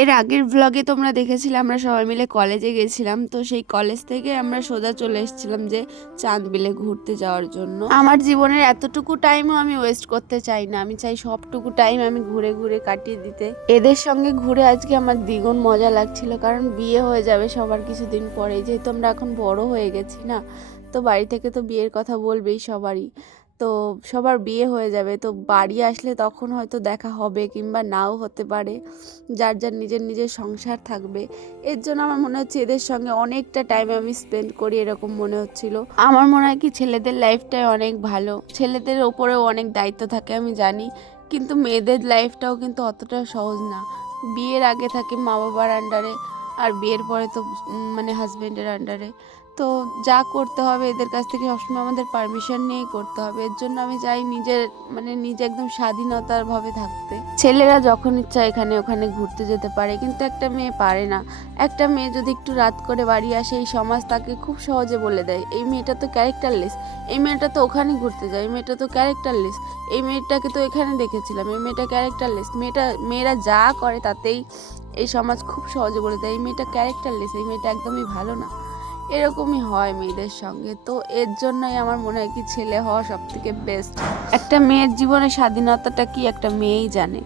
এর আগের ভ্লগে তোমরা দেখেছিলে আমরা সবাই মিলে কলেজে গেছিলাম, তো সেই কলেজ থেকে আমরা সোজা চলে এসেছিলাম যে চাঁদবিলে ঘুরতে যাওয়ার জন্য। আমার জীবনের এতটুকু টাইমও আমি ওয়েস্ট করতে চাই না, আমি চাই সবটুকু টাইম আমি ঘুরে ঘুরে কাটিয়ে দিতে। এদের সঙ্গে ঘুরে আজকে আমার দ্বিগুণ মজা লাগছিল, কারণ বিয়ে হয়ে যাবে সবার কিছুদিন পরে, যেহেতু আমরা এখন বড় হয়ে গেছি না, তো বাড়ি থেকে তো বিয়ের কথা বলবেই সবারই। তো সবার বিয়ে হয়ে যাবে, তো বাড়ি আসলে তখন হয়তো দেখা হবে কিংবা নাও হতে পারে, যার যার নিজের নিজের সংসার থাকবে। এর জন্য আমার মনে হচ্ছে এদের সঙ্গে অনেকটা টাইম আমি স্পেন্ড করি, এরকম মনে হচ্ছিল। আমার মনে হয় কি ছেলেদের লাইফটাই অনেক ভালো, ছেলেদের ওপরেও অনেক দায়িত্ব থাকে আমি জানি, কিন্তু মেয়েদের লাইফটাও কিন্তু অতটা সহজ না। বিয়ের আগে থাকে মা বাবার আন্ডারে, আর বিয়ের পরে তো মানে হাজবেন্ডের আন্ডারে। তো যা করতে হবে এদের কাছ থেকে সবসময় আমাদের পারমিশন নিয়েই করতে হবে। এর জন্য আমি চাই নিজে একদম স্বাধীনতার ভাবে থাকতে। ছেলেরা যখন ইচ্ছা এখানে ওখানে ঘুরতে যেতে পারে, কিন্তু একটা মেয়ে পারে না। একটা মেয়ে যদি একটু রাত করে বাড়ি আসে, এই সমাজ তাকে খুব সহজে বলে দেয় এই মেয়েটা তো ক্যারেক্টারলেস, এই মেয়েটা তো ওখানে ঘুরতে যায়, এই মেয়েটা তো ক্যারেক্টারলেস, এই মেয়েটাকে তো এখানে দেখেছিলাম, এই মেয়েটা ক্যারেক্টারলেস। মেয়েরা যা করে তাতেই এই সমাজ খুব সহজে বলে দেয় এই মেয়েটা ক্যারেক্টারলেস, এই মেয়েটা একদমই ভালো না। এরকমই হয় মেয়েদের সঙ্গে। তো এর জন্যই আমার মনে হয় কি ছেলে হওয়া সব থেকে বেস্ট। একটা মেয়ের জীবনে স্বাধীনতাটা কি একটা মেয়েই জানে।